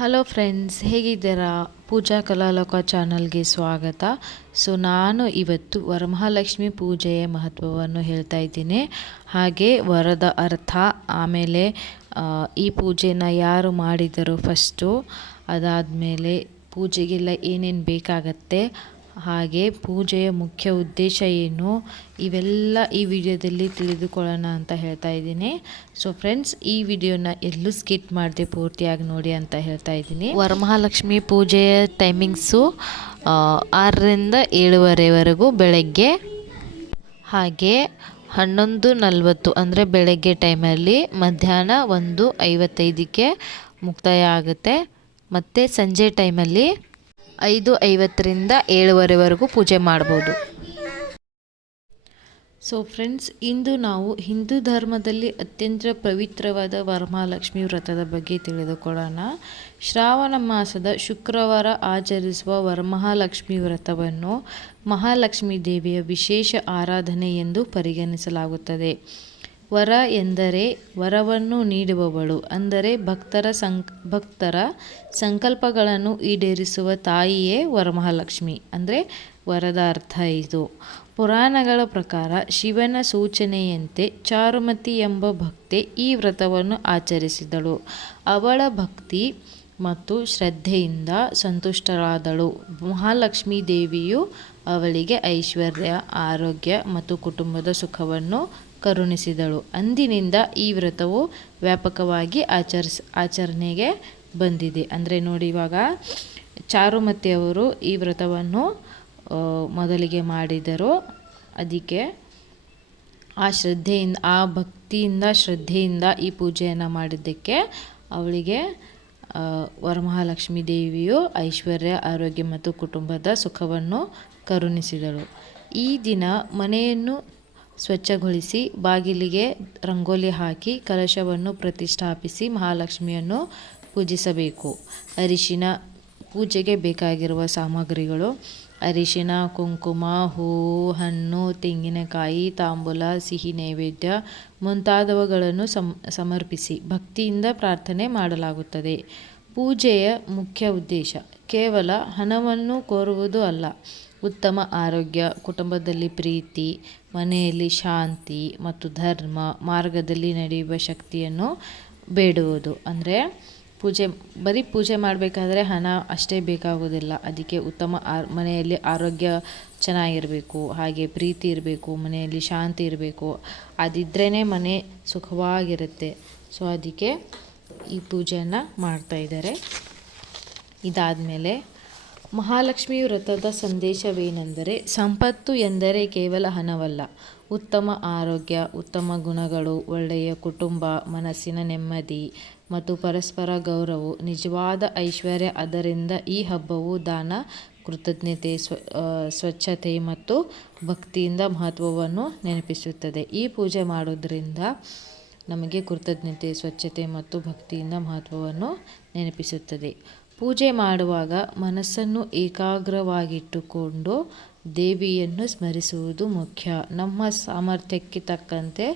Hello friends, ಹೇಗಿದ್ದೀರಾ? ಪೂಜಾ ಕಲಾಲೋಕ ಚಾನಲ್ಗೆ ಸ್ವಾಗತ. ನಾನು ಇವತ್ತು ವರಮಹಾಲಕ್ಷ್ಮಿ ಪೂಜೆಯ ಮಹತ್ವವನ್ನು ಹೇಳ್ತಾ ಇದ್ದೀನಿ. ಹಾಗೆ ವರದ ಅರ್ಥ, ಆಮೇಲೆ ಈ ಪೂಜೆನ ಯಾರು ಮಾಡಿದರು ಫಸ್ಟು, ಅದಾದಮೇಲೆ ಪೂಜೆಗೆಲ್ಲ ಏನೇನು ಬೇಕಾಗತ್ತೆ, ಹಾಗೆ ಪೂಜೆಯ ಮುಖ್ಯ ಉದ್ದೇಶ ಏನು, ಇವೆಲ್ಲ ಈ ವಿಡಿಯೋದಲ್ಲಿ ತಿಳಿದುಕೊಳ್ಳೋಣ ಅಂತ ಹೇಳ್ತಾ ಇದ್ದೀನಿ. ಸೊ ಫ್ರೆಂಡ್ಸ್, ಈ ವಿಡಿಯೋನ ಎಲ್ಲೂ ಸ್ಕಿಪ್ ಮಾಡದೆ ಪೂರ್ತಿಯಾಗಿ ನೋಡಿ ಅಂತ ಹೇಳ್ತಾ ಇದ್ದೀನಿ. ವರಮಹಾಲಕ್ಷ್ಮಿ ಪೂಜೆಯ ಟೈಮಿಂಗ್ಸು 6ರಿಂದ 7:30ವರೆಗೂ ಬೆಳಗ್ಗೆ, ಹಾಗೆ 11:40 ಅಂದರೆ ಬೆಳಗ್ಗೆ ಟೈಮಲ್ಲಿ, ಮಧ್ಯಾಹ್ನ 1:55ಕ್ಕೆ ಮುಕ್ತಾಯ ಆಗುತ್ತೆ. ಮತ್ತು ಸಂಜೆ ಟೈಮಲ್ಲಿ 5:50ರಿಂದ 7:30ವರೆಗೂ ಪೂಜೆ ಮಾಡ್ಬೋದು. ಸೊ ಫ್ರೆಂಡ್ಸ್, ಇಂದು ನಾವು ಹಿಂದೂ ಧರ್ಮದಲ್ಲಿ ಅತ್ಯಂತ ಪವಿತ್ರವಾದ ವರಮಹಾಲಕ್ಷ್ಮಿ ವ್ರತದ ಬಗ್ಗೆ ತಿಳಿದುಕೊಳ್ಳೋಣ. ಶ್ರಾವಣ ಮಾಸದ ಶುಕ್ರವಾರ ಆಚರಿಸುವ ವರಮಹಾಲಕ್ಷ್ಮಿ ವ್ರತವನ್ನು ಮಹಾಲಕ್ಷ್ಮೀ ದೇವಿಯ ವಿಶೇಷ ಆರಾಧನೆ ಎಂದು ಪರಿಗಣಿಸಲಾಗುತ್ತದೆ. ವರ ಎಂದರೆ ವರವನ್ನು ನೀಡುವವಳು, ಅಂದರೆ ಭಕ್ತರ ಸಂಕಲ್ಪಗಳನ್ನು ಈಡೇರಿಸುವ ತಾಯಿಯೇ ವರಮಹಾಲಕ್ಷ್ಮಿ. ಅಂದರೆ ವರದ ಅರ್ಥ ಇದು. ಪುರಾಣಗಳ ಪ್ರಕಾರ ಶಿವನ ಸೂಚನೆಯಂತೆ ಚಾರುಮತಿ ಎಂಬ ಭಕ್ತೆ ಈ ವ್ರತವನ್ನು ಆಚರಿಸಿದಳು. ಅವಳ ಭಕ್ತಿ ಮತ್ತು ಶ್ರದ್ಧೆಯಿಂದ ಸಂತುಷ್ಟರಾದಳು. ಮಹಾಲಕ್ಷ್ಮೀ ದೇವಿಯು ಅವಳಿಗೆ ಐಶ್ವರ್ಯ, ಆರೋಗ್ಯ ಮತ್ತು ಕುಟುಂಬದ ಸುಖವನ್ನು ಕರುಣಿಸಿದಳು. ಅಂದಿನಿಂದ ಈ ವ್ರತವು ವ್ಯಾಪಕವಾಗಿ ಆಚರಣೆಗೆ ಬಂದಿದೆ. ಅಂದರೆ ನೋಡಿ, ಇವಾಗ ಚಾರುಮತಿಯವರು ಈ ವ್ರತವನ್ನು ಮೊದಲಿಗೆ ಮಾಡಿದರು. ಅದಕ್ಕೆ ಆ ಭಕ್ತಿಯಿಂದ ಶ್ರದ್ಧೆಯಿಂದ ಈ ಪೂಜೆಯನ್ನು ಮಾಡಿದ್ದಕ್ಕೆ ಅವಳಿಗೆ ವರಮಹಾಲಕ್ಷ್ಮೀ ದೇವಿಯು ಐಶ್ವರ್ಯ, ಆರೋಗ್ಯ ಮತ್ತು ಕುಟುಂಬದ ಸುಖವನ್ನು ಕರುಣಿಸಿದಳು. ಈ ದಿನ ಮನೆಯನ್ನು ಸ್ವಚ್ಛಗೊಳಿಸಿ, ಬಾಗಿಲಿಗೆ ರಂಗೋಲಿ ಹಾಕಿ, ಕಲಶವನ್ನು ಪ್ರತಿಷ್ಠಾಪಿಸಿ ಮಹಾಲಕ್ಷ್ಮಿಯನ್ನು ಪೂಜಿಸಬೇಕು. ಅರಿಶಿನ, ಪೂಜೆಗೆ ಬೇಕಾಗಿರುವ ಸಾಮಗ್ರಿಗಳು: ಅರಿಶಿನ, ಕುಂಕುಮ, ಹೂವು, ಹಣ್ಣು, ತೆಂಗಿನಕಾಯಿ, ತಾಂಬೂಲ, ಸಿಹಿ ನೈವೇದ್ಯ ಮುಂತಾದವುಗಳನ್ನು ಸಮರ್ಪಿಸಿ ಭಕ್ತಿಯಿಂದ ಪ್ರಾರ್ಥನೆ ಮಾಡಲಾಗುತ್ತದೆ. ಪೂಜೆಯ ಮುಖ್ಯ ಉದ್ದೇಶ ಕೇವಲ ಹಣವನ್ನು ಕೋರುವುದು ಅಲ್ಲ, ಉತ್ತಮ ಆರೋಗ್ಯ, ಕುಟುಂಬದಲ್ಲಿ ಪ್ರೀತಿ, ಮನೆಯಲ್ಲಿ ಶಾಂತಿ ಮತ್ತು ಧರ್ಮ ಮಾರ್ಗದಲ್ಲಿ ನಡೆಯುವ ಶಕ್ತಿಯನ್ನು ಬೇಡುವುದು. ಅಂದರೆ ಬರೀ ಪೂಜೆ ಮಾಡಬೇಕಾದ್ರೆ ಹಣ ಅಷ್ಟೇ ಬೇಕಾಗೋದಿಲ್ಲ. ಅದಕ್ಕೆ ಉತ್ತಮ ಮನೆಯಲ್ಲಿ ಆರೋಗ್ಯ ಚೆನ್ನಾಗಿರಬೇಕು, ಹಾಗೆ ಪ್ರೀತಿ ಇರಬೇಕು, ಮನೆಯಲ್ಲಿ ಶಾಂತಿ ಇರಬೇಕು. ಅದಿದ್ರೇ ಮನೆ ಸುಖವಾಗಿರುತ್ತೆ. ಸೊ ಅದಕ್ಕೆ ಈ ಪೂಜೆಯನ್ನು ಮಾಡ್ತಾಯಿದ್ದಾರೆ. ಇದಾದಮೇಲೆ ಮಹಾಲಕ್ಷ್ಮಿ ವ್ರತದ ಸಂದೇಶವೇನೆಂದರೆ, ಸಂಪತ್ತು ಎಂದರೆ ಕೇವಲ ಹಣವಲ್ಲ, ಉತ್ತಮ ಆರೋಗ್ಯ, ಉತ್ತಮ ಗುಣಗಳು, ಒಳ್ಳೆಯ ಕುಟುಂಬ, ಮನಸ್ಸಿನ ನೆಮ್ಮದಿ ಮತ್ತು ಪರಸ್ಪರ ಗೌರವ ನಿಜವಾದ ಐಶ್ವರ್ಯ. ಆದ್ದರಿಂದ ಈ ಹಬ್ಬವು ದಾನ, ಕೃತಜ್ಞತೆ, ಸ್ವಚ್ಛತೆ ಮತ್ತು ಭಕ್ತಿಯಿಂದ ಮಹತ್ವವನ್ನು ನೆನಪಿಸುತ್ತದೆ. ಈ ಪೂಜೆ ಮಾಡೋದ್ರಿಂದ ನಮಗೆ ಕೃತಜ್ಞತೆ, ಸ್ವಚ್ಛತೆ ಮತ್ತು ಭಕ್ತಿಯಿಂದ ಮಹತ್ವವನ್ನು ನೆನಪಿಸುತ್ತದೆ. ಪೂಜೆ ಮಾಡುವಾಗ ಮನಸ್ಸನ್ನು ಏಕಾಗ್ರವಾಗಿಟ್ಟುಕೊಂಡು ದೇವಿಯನ್ನು ಸ್ಮರಿಸುವುದು ಮುಖ್ಯ. ನಮ್ಮ ಸಾಮರ್ಥ್ಯಕ್ಕೆ ತಕ್ಕಂತೆ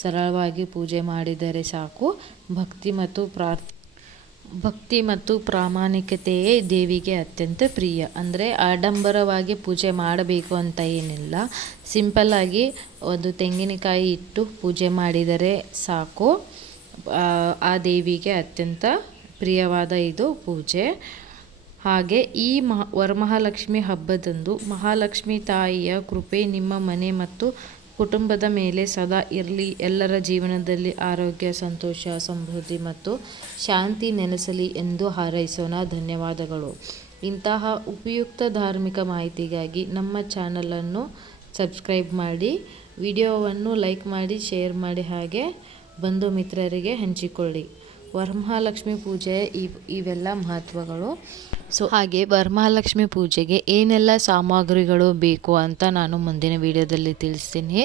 ಸರಳವಾಗಿ ಪೂಜೆ ಮಾಡಿದರೆ ಸಾಕು. ಭಕ್ತಿ ಮತ್ತು ಪ್ರಾಮಾಣಿಕತೆಯೇ ದೇವಿಗೆ ಅತ್ಯಂತ ಪ್ರಿಯ. ಅಂದರೆ ಆಡಂಬರವಾಗಿ ಪೂಜೆ ಮಾಡಬೇಕು ಅಂತ ಏನಿಲ್ಲ. ಸಿಂಪಲ್ಲಾಗಿ ಒಂದು ತೆಂಗಿನಕಾಯಿ ಇಟ್ಟು ಪೂಜೆ ಮಾಡಿದರೆ ಸಾಕು. ಆ ದೇವಿಗೆ ಅತ್ಯಂತ ಪ್ರಿಯವಾದ ಇದು ಪೂಜೆ. ಹಾಗೆ ಈ ವರಮಹಾಲಕ್ಷ್ಮಿ ಹಬ್ಬದಂದು ಮಹಾಲಕ್ಷ್ಮಿ ತಾಯಿಯ ಕೃಪೆ ನಿಮ್ಮ ಮನೆ ಮತ್ತು ಕುಟುಂಬದ ಮೇಲೆ ಸದಾ ಇರಲಿ. ಎಲ್ಲರ ಜೀವನದಲ್ಲಿ ಆರೋಗ್ಯ, ಸಂತೋಷ, ಸಮೃದ್ಧಿ ಮತ್ತು ಶಾಂತಿ ನೆಲೆಸಲಿ ಎಂದು ಹಾರೈಸೋಣ. ಧನ್ಯವಾದಗಳು. ಇಂತಹ ಉಪಯುಕ್ತ ಧಾರ್ಮಿಕ ಮಾಹಿತಿಗಾಗಿ ನಮ್ಮ ಚಾನಲನ್ನು ಸಬ್ಸ್ಕ್ರೈಬ್ ಮಾಡಿ, ವಿಡಿಯೋವನ್ನು ಲೈಕ್ ಮಾಡಿ, ಶೇರ್ ಮಾಡಿ, ಹಾಗೆ ಬಂಧು ಮಿತ್ರರಿಗೆ ಹಂಚಿಕೊಳ್ಳಿ. ವರಮಹಾಲಕ್ಷ್ಮಿ ಪೂಜೆಯ ಇವೆಲ್ಲ ಮಹತ್ವಗಳು. ಸೊ ಹಾಗೆ ವರಮಹಾಲಕ್ಷ್ಮಿ ಪೂಜೆಗೆ ಏನೆಲ್ಲ ಸಾಮಗ್ರಿಗಳು ಬೇಕು ಅಂತ ನಾನು ಮುಂದಿನ ವಿಡಿಯೋದಲ್ಲಿ ತಿಳಿಸ್ತೀನಿ.